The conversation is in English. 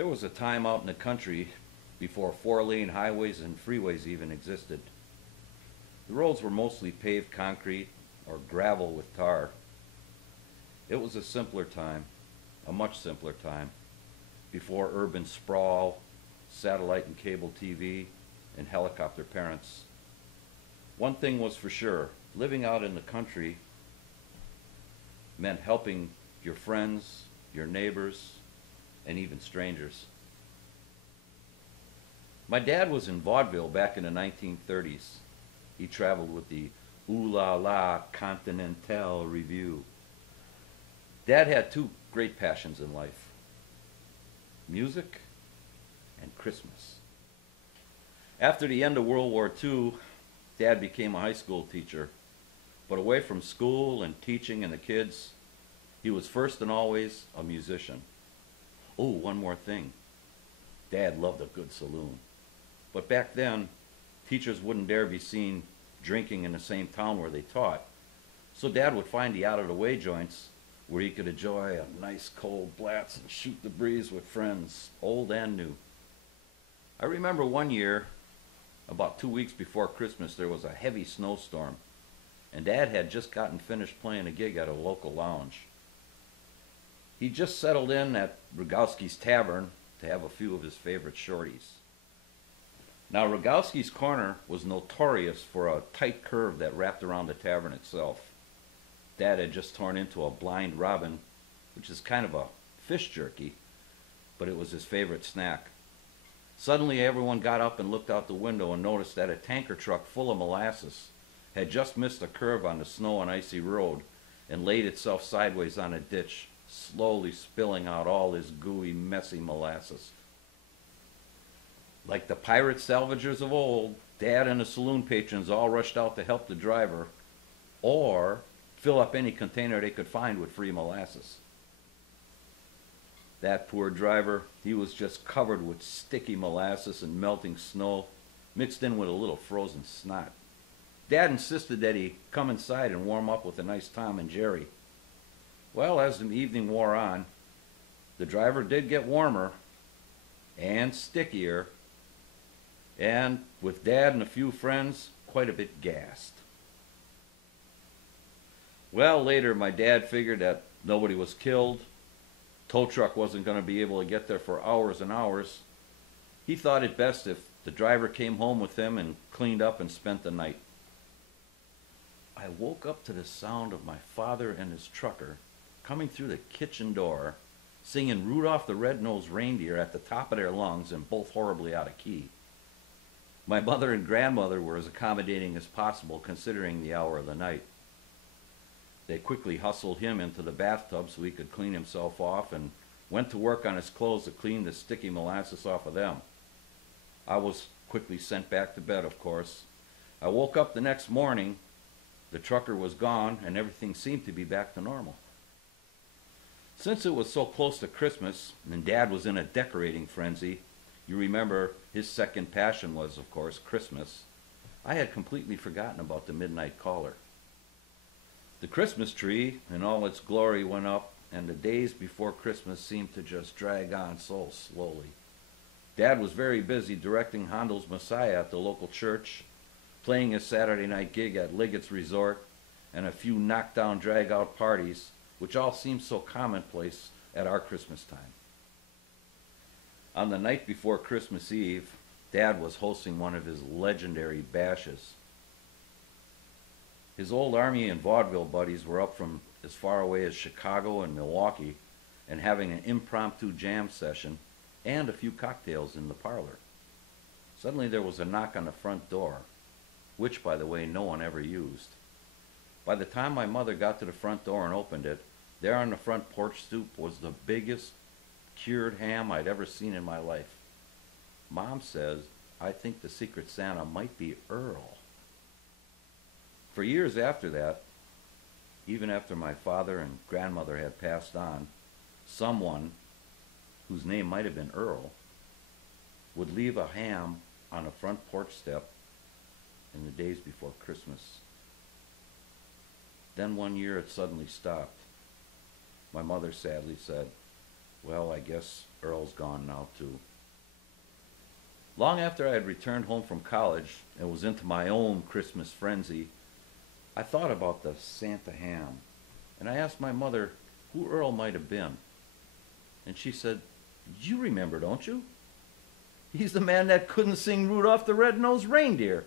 There was a time out in the country before four-lane highways and freeways even existed. The roads were mostly paved concrete or gravel with tar. It was a simpler time, a much simpler time, before urban sprawl, satellite and cable TV, and helicopter parents. One thing was for sure, living out in the country meant helping your friends, your neighbors, and even strangers. My dad was in vaudeville back in the 1930s. He traveled with the Ooh La La Continental Review. Dad had two great passions in life: music and Christmas. After the end of World War II, Dad became a high school teacher. But away from school and teaching and the kids, he was first and always a musician. Oh, one more thing. Dad loved a good saloon. But back then, teachers wouldn't dare be seen drinking in the same town where they taught. So Dad would find the out-of-the-way joints where he could enjoy a nice cold blast and shoot the breeze with friends, old and new. I remember one year, about 2 weeks before Christmas, there was a heavy snowstorm, and Dad had just gotten finished playing a gig at a local lounge. He just settled in at Rogowski's Tavern to have a few of his favorite shorties. Now, Rogowski's Corner was notorious for a tight curve that wrapped around the tavern itself. Dad had just torn into a blind robin, which is kind of a fish jerky, but it was his favorite snack. Suddenly, everyone got up and looked out the window and noticed that a tanker truck full of molasses had just missed a curve on the snow and icy road and laid itself sideways on a ditch, slowly spilling out all this gooey, messy molasses. Like the pirate salvagers of old, Dad and the saloon patrons all rushed out to help the driver or fill up any container they could find with free molasses. That poor driver, he was just covered with sticky molasses and melting snow, mixed in with a little frozen snot. Dad insisted that he come inside and warm up with a nice Tom and Jerry. Well, as the evening wore on, the driver did get warmer and stickier, and with Dad and a few friends, quite a bit gassed. Well, later my dad figured that nobody was killed. Tow truck wasn't going to be able to get there for hours and hours. He thought it best if the driver came home with him and cleaned up and spent the night. I woke up to the sound of my father and his trucker coming through the kitchen door, singing Rudolph the Red-Nosed Reindeer at the top of their lungs and both horribly out of key. My mother and grandmother were as accommodating as possible considering the hour of the night. They quickly hustled him into the bathtub so he could clean himself off and went to work on his clothes to clean the sticky molasses off of them. I was quickly sent back to bed, of course. I woke up the next morning. The trucker was gone and everything seemed to be back to normal. Since it was so close to Christmas and Dad was in a decorating frenzy, you remember his second passion was, of course, Christmas, I had completely forgotten about the midnight caller. The Christmas tree in all its glory went up, and the days before Christmas seemed to just drag on so slowly. Dad was very busy directing Handel's Messiah at the local church, playing his Saturday night gig at Liggett's Resort, and a few knockdown, drag-out parties, which all seemed so commonplace at our Christmas time. On the night before Christmas Eve, Dad was hosting one of his legendary bashes. His old Army and vaudeville buddies were up from as far away as Chicago and Milwaukee and having an impromptu jam session and a few cocktails in the parlor. Suddenly there was a knock on the front door, which, by the way, no one ever used. By the time my mother got to the front door and opened it, there on the front porch stoop was the biggest cured ham I'd ever seen in my life. Mom says, I think the Secret Santa might be Earl. For years after that, even after my father and grandmother had passed on, someone, whose name might have been Earl, would leave a ham on a front porch step in the days before Christmas. Then one year it suddenly stopped. My mother sadly said, Well, I guess Earl's gone now, too. Long after I had returned home from college and was into my own Christmas frenzy, I thought about the Santa ham, and I asked my mother who Earl might have been. And she said, "You remember, don't you? He's the man that couldn't sing Rudolph the Red-Nosed Reindeer."